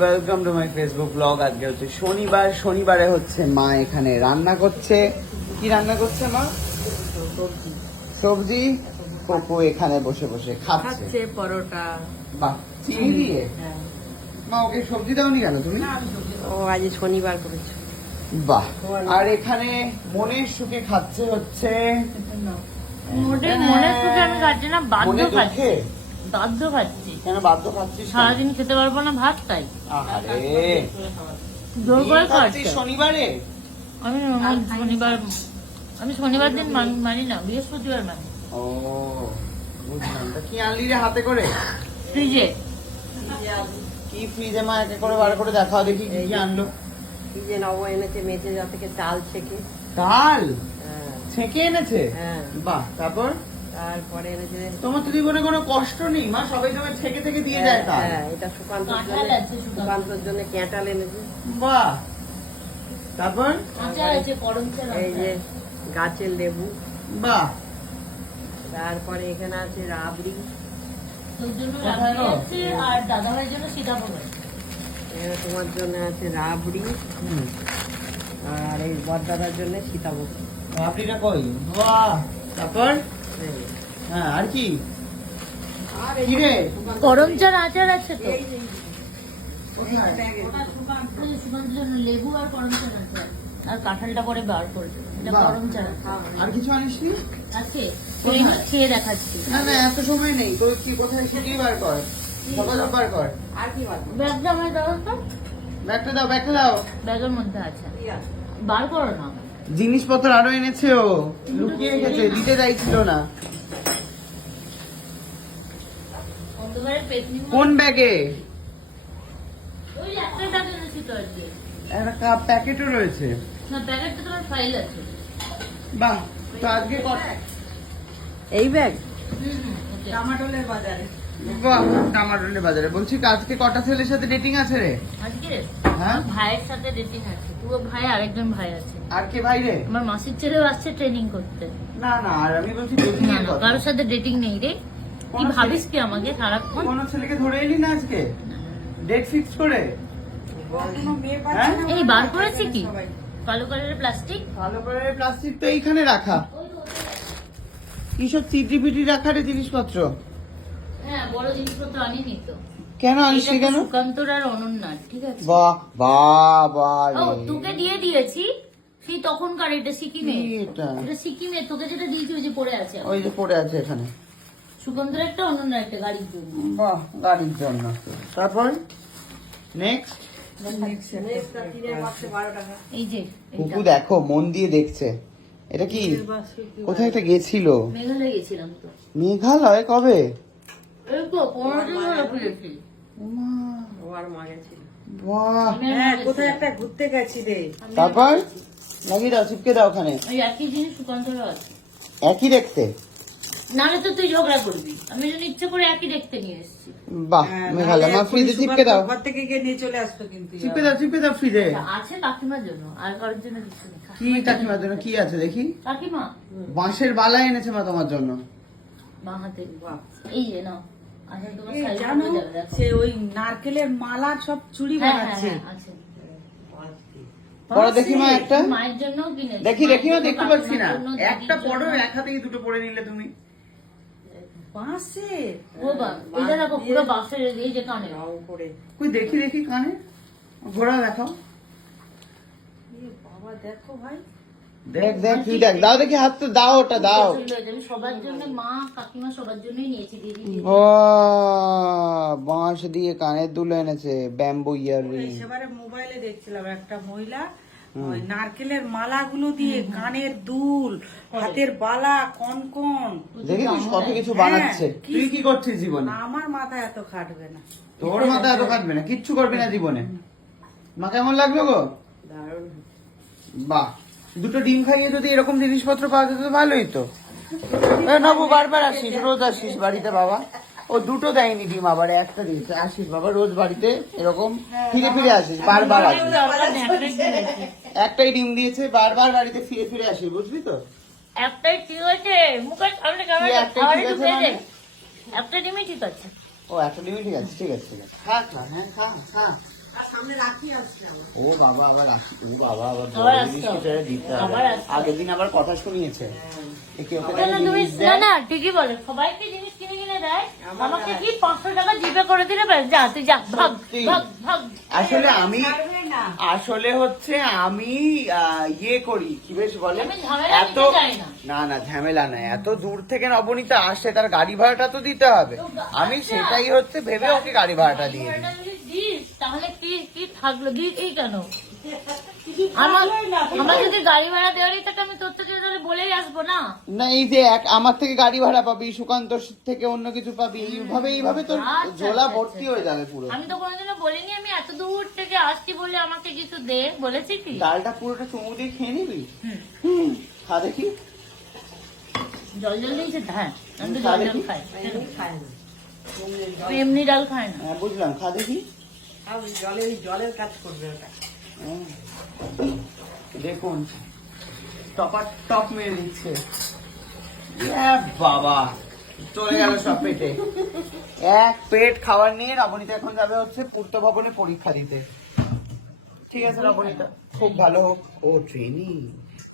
Welcome to my Facebook blog. আজকে হচ্ছে শনিবার, শনিবারে হচ্ছে মা এখানে রান্না করছে। কি রান্না করছে মা? সবজি। কোকো এখানে বসে বসে খাচ্ছে পরোটা। বাহ, চিনি দিয়ে? মা ওকে সবজি দাওনি কেন তুমি? ও আজ শনিবার করেছে। বাহ। আর এখানে মনের সুখে খাচ্ছে হচ্ছে মনের সুখে আমি খাচ্ছি না, বাধ্য খাচ্ছি। বাধ্য খাচ্ছি। কেন বাধ্য খাচ্ছিস? সারাদিন খেতে পারবো না ভাত, তাই আরে জোর করে খাচ্ছি শনিবারে। আমি শনিবার দিন মানি না, বৃহস্পতিবার মানি। ও বুঝলাম। তা কি আনলি রে হাতে করে? ফ্রিজে। কি ফ্রিজে মা একে করে বার করে দেখাও দেখি কি কি আনলো। ফ্রিজে নব এনেছে মেচে যা থেকে চাল ছেঁকে। ডাল ছেঁকে এনেছে? হ্যাঁ। বাহ। তারপর তারপরে এনেছে। তোমার তো জীবনে কোনো কষ্ট নেই মা, সবাই তোমার ছেঁকে থেকে দিয়ে যায়। তা হ্যাঁ, এটা সুকান্তর জন্য ক্যাঁটাল এনেছে। বাহ। তারপর আচার আছে, করমচার এই যে গাছের লেবু। বাহ। তারপরে এখানে আছে রাবড়ি। তোর জন্য রাবড়ি আছে, আর দাদাভাইয়ের জন্য সীতাভোগ আছে। এখানে তোমার জন্য আছে রাবড়ি, আর এই বড়দাদার জন্য সীতাভোগ। রাবড়িটা কই? বাহ। তারপর হ্যাঁ, আর কি? কি রে? করমচার আচার আছে তো। কোথায়? সুকান্তের জন্য লেবু আর করমচার আচার, আর কাঁঠালটা পরে বার করবে। এটা বাহ। করমচার আচার আর কিছু আনিসনি? আছে, সেই খেয়ে দেখাচ্ছি। না না, এত সময় নেই। তুই কি কোথায় শিখিয়ে বার কর, ঝপাঝপ বার কর। আর কি বাদ? ব্যাগটা আমার দাও তো। ব্যাগটা দাও, ব্যাগটা দাও। ব্যাগের মধ্যে আছে, বার করো না। জিনিসপত্র আরো এনেছে, ও লুকিয়ে রেখেছে, দিতে চাইছিল না। অন্ধকারে পেতনি কোন ব্যাগে? ওই একটাই ব্যাগ এনেছি তো আজকে। একটা কাপ প্যাকেটও রয়েছে। না, প্যাকেটটা তোমার ফাইল আছে। বাহ। তো আজকে এই ব্যাগ ওকে। টামাটোলের বাজারে। বাহ, টামাটোলের বাজারে। বলছি আজকে কটা ছেলের সাথে ডেটিং আছে রে? আজকে হ্যাঁ, ভাইয়ের সাথে ডেটিং আছে। পুরো ভাই, আরেকজন ভাই আছে। আর কে ভাই রে? আমার মাসির ছেলেও আসছে ট্রেনিং করতে। না না, আর আমি বলছি ডেটিং না এর না, কথা। কারোর সাথে ডেটিং নেই রে। কি কোনো ভাবিস কি আমাকে সারাক্ষণ? কোনো ছেলেকে ধরে এলি না আজকে ডেট ফিক্স করে? হ্যাঁ, এই বার করেছি কি কালো কালারের প্লাস্টিক। ভালো করে প্লাস্টিক তো এইখানে রাখা। কি সব চিটি পিটি রাখা রে জিনিসপত্র? হ্যাঁ, বড় জিনিসপত্র আনিনি তো। কেন আনিসনি কেন? সুকান্তর আর অনন্যার, ঠিক আছে। বাহ বাহ বাহ ও, রে। তোকে দিয়ে দিয়েছি সেই তখনকার। এটা সিকিমে, কি এটা? এটা সিকিমে তোকে যেটা দিয়েছি ওই যে পড়ে আছে। ওই যে পড়ে আছে এখানে। সুকান্তর একটা, অনন্যার একটা, গাড়ির জন্য। বাহ, গাড়ির জন্য। তারপর নেক্সট এই যে কুকু দেখো, মন দিয়ে দেখছে। এটা কি? কোথায় একটা গেছিল? মেঘালয় গেছিলাম তো। মেঘালয় কবে? এই তো 15 দিন হলো ফিরেছি। ও আর মা গেছিল। বাহ। কোথায় একটা ঘুরতে গেছি রে। তারপর লাগিয়ে দাও, চিপকে দাও ওখানে। ওই একই জিনিস সুকান্তরও আছে। একই দেখতে? নাহলে তো তুই ঝগড়া করবি। আমি যেন ইচ্ছে করে একই দেখতে নিয়ে এসেছি। বাহ, মেঘালয়। মা ফ্রিজে চিপকে দাও, ঘর থেকে গিয়ে নিয়ে চলে আসতো কিন্তু। চিপকে দাও ফ্রিজে। আছে কাকিমার জন্য, আর কারোর জন্য কিছু নেই। কি কাকিমার জন্য কি আছে দেখি? কাকিমা বাঁশের বালা এনেছে মা তোমার জন্য। বাঁ হাতে। এই যে নাও। আচ্ছা, তোমার সাইজ জানো হয়ে যাবে, দেখো। সে ওই নারকেলের মালা সব চুড়ি হ্যাঁ, বানাচ্ছে। হ্যাঁ, আছে। পরে দেখি মা একটা। মায়ের জন্য কিনেছি। দেখি দেখি না, মায়ের জন্য, দেখতে পাচ্ছি না। কাকিমার জন্য, একটা দিদির পড়ো, জন্য। এক হাতে দুটো পড়ে নিলে তুমি। বাঁশে ও বা, এটা দেখো পুরো বাক্সের এই যে কানে। রং করে। কই দেখি দেখি কানে ঘোড়া দেখাও। বাবা দেখো ভাই, দেখ দেখ, তুই দেখ, দাও দেখি, হাত তো দাও, ওটা দাও। পছন্দ হয়েছে। আমি সবার জন্য, মা কাকিমা সবার জন্যই নিয়েছি, দিদি দিদি। ও বাঁশ দিয়ে কানের দুল এনেছে, ব্যাম্বো ইয়াররিং। সেবারে মোবাইলে দেখছিলাম একটা মহিলা ওই নারকেলের মালাগুলো দিয়ে কানের দুল, হাতের বালা, কনকন। দেখেছিস কত কিছু বানাচ্ছে। কি- তুই কি করছিস জীবনে? আমার মাথা এত খাটবে না। তোর মাথা এত কাটবে না, কিচ্ছু করবি না জীবনে। মা কেমন লাগলো গো? দারুণ। বাহ, দুটো ডিম খাইয়ে যদি এরকম জিনিসপত্র পাওয়া যেত তো ভালোই তো। নবু বারবার আসিস, রোজ আসিস বাড়িতে বাবা। ও দুটো দেয়নি ডিম, আবার একটা দিয়েছে। আসিস বাবা রোজ বাড়িতে, এরকম ফিরে ফিরে আসিস, বারবার আসিস। একটাই ডিম দিয়েছে, বারবার বাড়িতে ফিরে ফিরে আসিস, বুঝলি তো? একটাই ঠিক আছে, মুখের সামনে কি ক্যামেরা একটাই খাওয়ার ঠিক একটু আছে খেয়ে দে। মানে? একটা ডিমই ঠিক আছে। ও একটা ডিমই ঠিক আছে, ঠিক আছে ঠিক আছে। খা খা, হ্যাঁ খা খা আর সামনে রাখি আসছে আমার। ও বাবা আবার আসি, ও বাবা আবার আবার বড় আসতো। জিনিস কিছু একটা দিতে হবে। আবার আসতো। আগের দিন আবার কথা শুনিয়েছে এ কি ওকে কেন তুমি জিনিস না দেয়? না ঠিকই বলে, সবাইকে জিনিস কিনে কিনে দেয়, আমাকে কি 500 টাকা জিপে করে দিলে ব্যাস, যা তুই যা, ভাগ সত্যি। ভাগ ভাগ। আসলে আমি ছাড়বে না। আসলে হচ্ছে আমি ইয়ে করি কি বেশ বলে আমি ঝামেলা এত নিতে চাই না। না না ঝামেলা নাই, এত দূর থেকে নবনীতা আসে তার গাড়ি ভাড়াটা তো দিতে হবে, আমি সেটাই হচ্ছে ভেবে ওকে গাড়ি ভাড়াটা দিয়ে দিই। ভাড়াটা যদি দিস তাহলে কি কি থাকলো, দিই কেন? আমার যদি গাড়ি ভাড়া দেওয়ারই থাকে আমি তোর থেকে তাহলে বলেই আসবো না। না এই যে আমার থেকে গাড়ি ভাড়া পাবি, সুকান্ত থেকে অন্য কিছু পাবি, এইভাবে তোর আচ্ছা, ঝোলা আচ্ছা, ভর্তি আচ্ছা। হয়ে যাবে পুরো। আমি তো কোনোদিনও বলিনি আমি এত দূর থেকে আসছি বলে আমাকে কিছু দে, বলেছি কি? ডালটা পুরোটা চুমু দিয়ে খেয়ে নিবি। হুম। হুম, খা দেখি। জল জল দিয়েছে, হ্যাঁ আমি তো তাহলে জল জল কি? খাই, এমনি খায় না। ও এমনি ডাল খায় না। হ্যাঁ বুঝলাম, খা দেখি। আর ওই জলের কাজ করবে ওটা। হুম। দেখুন টপার টপ মেরে দিচ্ছে। এ বাবা চলে গেল সব পেটে। এক পেট খাবার নিয়ে নবনীতা এখন যাবে হচ্ছে পূর্ত ভবনে পরীক্ষা দিতে। ঠিক আছে নবনীতা, খুব ভালো হোক। ও ট্রেনিং,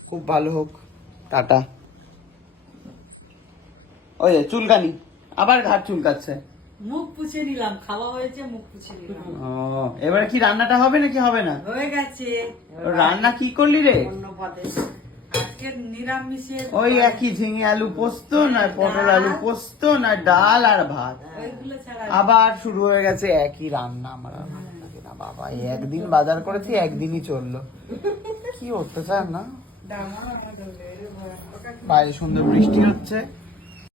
খুব ভালো হোক। টাটা। ওই যে চুলকানি, আবার ঘাট চুলকাচ্ছে। মুখ পুছে নিলাম, খাওয়া হয়েছে, মুখ পুছে নিলাম। ও এবারে কি রান্নাটা হবে নাকি হবে না? হয়ে গেছে। রান্না কি করলি রে? অন্য পদে। আজকে নিরামিষের ওই একই ঝিঙে আলু পোস্ত, না পটল আলু পোস্ত, না ডাল আর ভাত। ওইগুলো ছাড়া আবার শুরু হয়ে গেছে একই রান্না। আমার আর ভালো লাগে না বাবা, এই একদিন বাজার করেছি একদিনই চললো। কি অত্যাচার না। ডামার আমাদের বাইরে সুন্দর বৃষ্টি হচ্ছে।